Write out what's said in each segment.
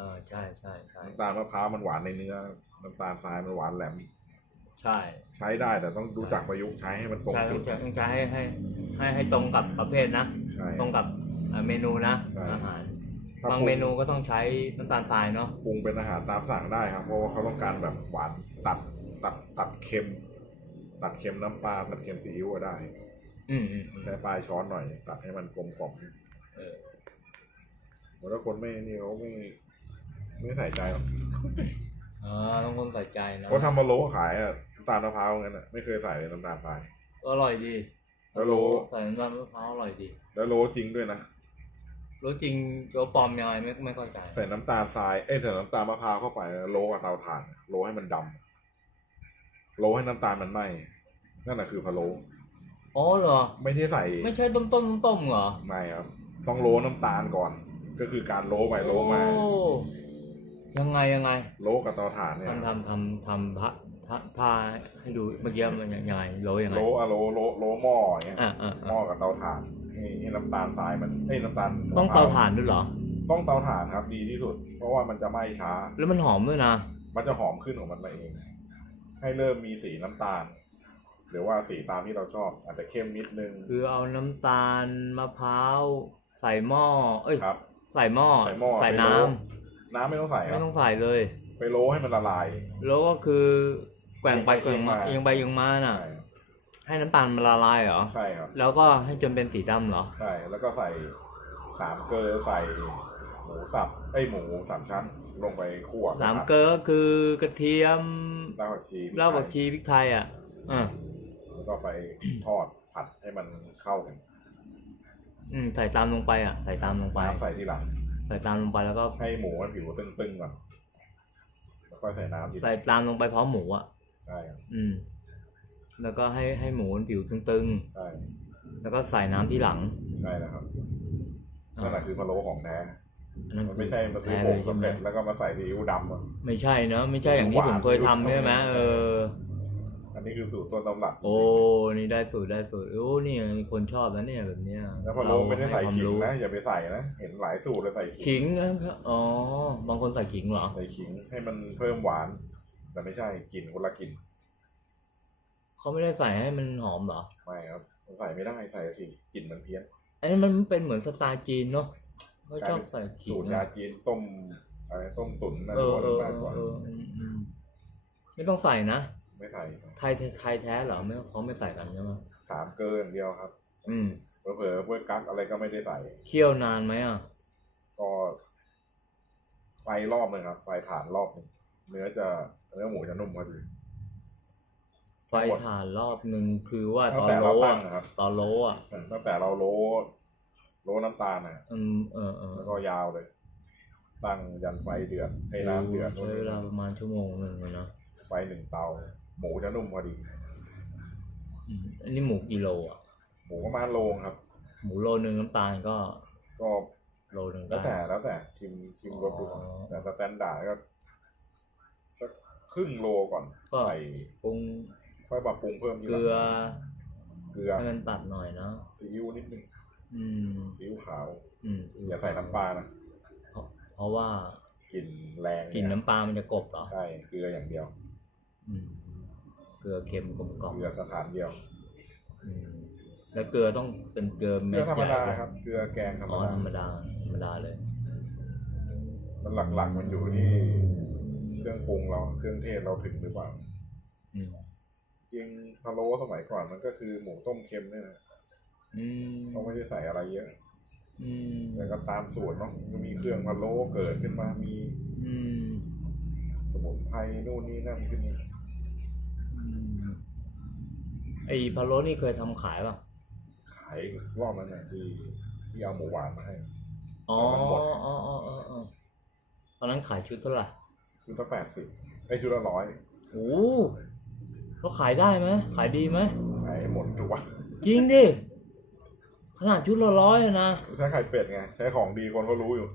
ออใช่ใช่ใช่น้ำตาลมะพร้าวมันหวานในเนื้อน้ำตาลทรายมันหวานแหลม ใช่ใช้ได้แต่ต้องรู้จักประยุกต์ใช้ให้มันตรงใช่ต้จุองด ใช้ต้องใช้ให้ให้ให้ให้ตรงกับประเภทนะ ใช่ ตรงกับเอ่อเมนูนะใช่ อาหารถ้าบางปรุเมนูก็ต้องใช้น้ำตาลทรายเนาะปรุงเป็นอาหารตามสั่งได้ครับ เพราะว่าเขาต้องการแบบหวานตัดตัดตัดเค็ม ตัดเค็มน้ำปลาตัดเค็มซีอิ๊วก็ได้อืมอืมอืมใช้ปลายช้อนหน่อย ตัดให้มันกลมกล่อมเออแต่ถ้าคนไม่นี่เขาไม่ ไม่ใส่ใจหรอกอ๋อต้องคนใส่ใจนะเพราะทำมาโลขายอะน้ำตาลมะพร้าวงั้นอะไม่เคยใส่เลยน้ำตาลทราย อร่อยดีแล้วโล ใส่น้ำตาลมะพร้าวอร่อยดีแล้วโลจริงด้วยนะรู้จริงรู้ปลอมยังไงไม่ไม่เข้าใจใส่น้ำตาลทราย เอ้ยใส่น้ำตาลมะพร้าวเข้าไปโลกับเตาถ่าน โลให้มันดำโลให้น้ำตาลมันไหม้นั่นแหะคือพะโล้อ๋อเหรอ ไม่ใช่ใส่ไม่ใช่ต้มต้มต้มต้มเหรอ ไม่ครับ ต้องโลน้ำตาลก่อน ก็คือการโลไปโลมา โอ้ ยังไงยังไงโลกับเตาถ่านเนี่ยทำทำทำทำพระท่าท่าให้ดูเมื่อกี้มันยังไงโรยยังไงโลอะโลโลโลหม้ออย่างเงี้ยอ่าอ่าหม้อกับเตาถ่านให้ให้น้ำตาลทรายมันเอ้ยน้ำตาลต้องมะพร้เตาวถ่านด้วยเหรอ ต้องเตาถ่านครับ ดีที่สุด เพราะว่ามันจะไหม้ช้า แล้วมันหอมด้วยนะมันจะหอมขึ้นของมันมาเอง ให้เริ่มมีสีน้ำตาล หรือว่าสีตามที่เราชอบ อาจจะเข้มนิดนึง คือเอาน้ำตาลมะพร้าวใส่หม้อเอ้ยครับใส่หม้อใส่หม้อใส่ไปน้โรย น้ำไม่ต้องใส่ำคไม่รับต้องใส่เลย ไปโลให้มันละลาย แล้วก็คือแกว่งไปเอีแกว่ยงงมามาเอียงไปเอียงมาน่ะใช่ให้น้ำตาลมันละลายเหรอ ใช่ครับ แล้วก็ให้จนเป็นสีดำเหรอ ใช่ แล้วก็ใส่สามเกลือใส่หมูสับไอยหมูสามชั้น ลงไปคั่วสามเกลือก็คือกระเทียมรากผักชีรากผักชีพริกไทยอะอ่าแล้วก็ไปทอดผัดให้มันเข้ากันอืมใส่ตามลงไปอะ ใส่ตามลงไป น้ำใส่ทีหลัง ใส่ตามลงไปแล้วก็ให้หมูมันผิวตึงๆก่อนแล้วก็ใส่น้ำทีหลังใส่ตามลงไปพร้อมหมูอะใช่ครับอืม แล้วก็ให้ให้หมูมันผิวตึงใช่ๆ แล้วก็ใส่น้ำที่หลังใช่แล้วครับอ่านั่นแหละคือพะโล้ของแท้อันนั้นมันคือไม่ใช่มาซื้อแท้ผลงยใช่สำไหมเร็จแล้วก็มาใส่ซีอิ๊วดำอะ ไม่ใช่เนอะไม่ใช่อย่างที่ผมเคยทำใช่ไหมเออ อันนี้คือสูตรต้นตำรับ โอ้ นี่ได้สูตรได้สูตร โอ้ นี่คนชอบนะเนี่ยแบบเนี้ยแล้วพะโล้ไม่ได้ใส่เราห้ขิงความรู้นะอย่าไปใส่นะ เห็นหลายสูตรเลยใส่ขิงขิงนะอ๋อ บางคนใส่ขิงเหรอ ใส่ขิงให้มันเพิ่มหวาน แต่ไม่ใช่กลิ่นคนละกลิ่นเขาไม่ได้ใส่ให้มันหอมเหรอ ไม่ครับใส่ไม่ได้ใส่สิกลิ่นมันเพี้ยน อันนี้มันเป็นเหมือนสไตล์จีนเนาะเขาชอบใส่ขิสูงตรยาจีนต้มอะไรต้มตุ๋นอะไรเออพวกเอนั้นอมากกว่าเอออืมอืมไม่ต้องใส่นะ ไม่ใส่ไทยไทยแท้เหรอไม่เขาไม่ใส่กันใช่ไหมสามเกลืออย่างเดียวครับ อืมเผลอๆเพื่อกักอะไรก็ไม่ได้ใส่ เคี่ยวนานไหมอะ ก็ไฟรอบหนึ่งครับ ไฟถ่านรอบหนึ่งเนื้อจะเนื้อหมูจะนุ่มพอดีไฟถ่านรอบหนึ่งคือว่าตั้ตงอนแต่โลเราตั้อะงนะครับตอนโลอะตั้งแต่เราโลโลน้ำตาลนะอืมเออเออแล้วก็ยาวเลย ตั้งยันไฟเดือดให้น้ำเดือดใช้เวลาประมาณชั่วโมงหนึ่งเลยนะ ไฟหนึ่งเตา หมูจะนุ่มพอดีอืมอันนี้หมูกิโลอะ หมูประมาณโลงครับ หมูโลหนึ่งน้ำตาลก็ ก็โลหนึ่งแล้วได้แต่แล้วแต่ชิมชิมรสดูอ๋อแต่สแตนดาร์ดก็สักครึ่งโลก่อนก็ใส่ปรุงค่อยปรับปรุงเพิ่มทีเกหลังลือ เกลือให้มันตัดหน่อยเนาะซีอิ๊วนิดนึงอืมซีอิ๊วขาว อืมอย่าใส่น้ำปลานะเพราะเพราะว่ากลิ่นแรงกลิ่นน้ำปลามันจะกลบเหรอใช่เกลืออย่างเดียวอืม เกลือเค็มกลมกล่อมเกลือสถานเดียวอืมแล้วเกลือต้องเป็นเกลือเกเม็ลือดธรรใหมญ่ดาด้วยครับ เกลือแกงธรรมอ๋อดาธรรมดาธรรมดาเลยมันหลักๆมันอยู่ที่เครื่องปรุงเราเครื่องเทศเราถึงหรือเปล่าอืมจริงพะโล้สมัยก่อนมันก็คือหมูต้มเค็มเนี่ยนะอืมเขาไม่ได้ใส่อะไรเยอะอืมแต่ก็ตามสูตรเนาะก็มีเครื่องพะโล้เกิดขึ้นมามีอืมสมุนไพรนู่นนี่นั่นขึ้นมาอืม ไอ้พะโล้นี่เคยทำขายป่ะ ขายรอบนั้นน่ะที่ที่เอาหมูหวานมาให้ อ๋อมันหมดอ๋ออ๋ออ๋ออ๋อตอนนั้นขายชุดเท่าไหร่ชุดละแปดสิบไอยชุดละร้อยโอ้แล้วขายได้ไหมขายดีไหม ขายหมดทุกวันจริงดิ ขนาดชุดละร้อยอะนะ ใช้ไข่เป็ดไง ใช้ของดีคนก็รู้อยู่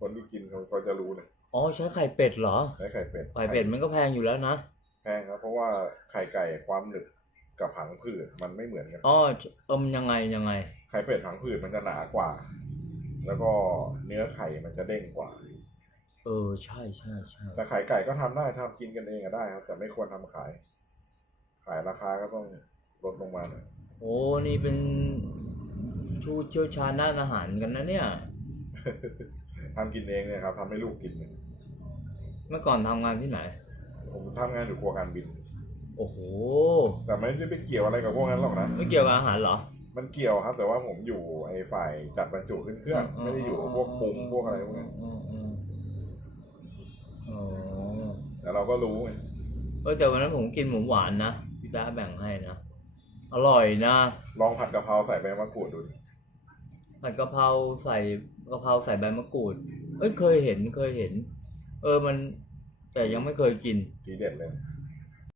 คนที่กินเขาก็จะรู้เลยอ๋อใช้ไข่เป็ดเหรอ ใช้ไข่เป็ด ไข่เป็ดมันก็แพงอยู่แล้วนะแพงครับเพราะว่าไข่ไก่ความหนึบกับผังผืดมันไม่เหมือนกัน อ๋อเอิมยังไงยังไง ไข่เป็ดผังผืดมันจะหนากว่า แล้วก็เนื้อไข่มันจะเด้งกว่าอเออใช่ใช่ใช่แต่ไข่ไก่ก็ทำได้ทำกินกันเองก็ได้ครับ แต่ไม่ควรทำขาย ขายราคาก็ต้องลดลงมาหน่อยโอ้นี่เป็นชูเชี่ยวชาญด้านอาหารกันนะเนี่ยทำกินเองเนี่ยครับทำให้ลูกกินเนี่ยเมื่อก่อนทำงานที่ไหน ผมทำงานอยู่ครัวการบิน โอ้โห แต่ไม่ได้ไปเกี่ยวอะไรกับพวกนั้นหรอกนะ ไม่เกี่ยวกับอาหารเหรอ มันเกี่ยวครับ แต่ว่าผมอยู่ไอ้ฝ่ายจัดบรรจุขึ้นเครื่อง ไม่ได้อยู่พวกปรุงพวกอะไรพวกนั้นอืมอืมอ๋อแต่เราก็รู้ไงเออแต่วันนั้นผมกินหมูหวานนะพี่แป๊ะแบ่งให้นะ อร่อยนะ ลองผัดกะเพราใส่ใบมะกรูดดูผัดกะเพราใส่กะเพราใส่ใบมะกรูด เอ้ยเคยเห็นเคยเห็น เออมัน แต่ยังไม่เคยกิน ทีเด็ดเลย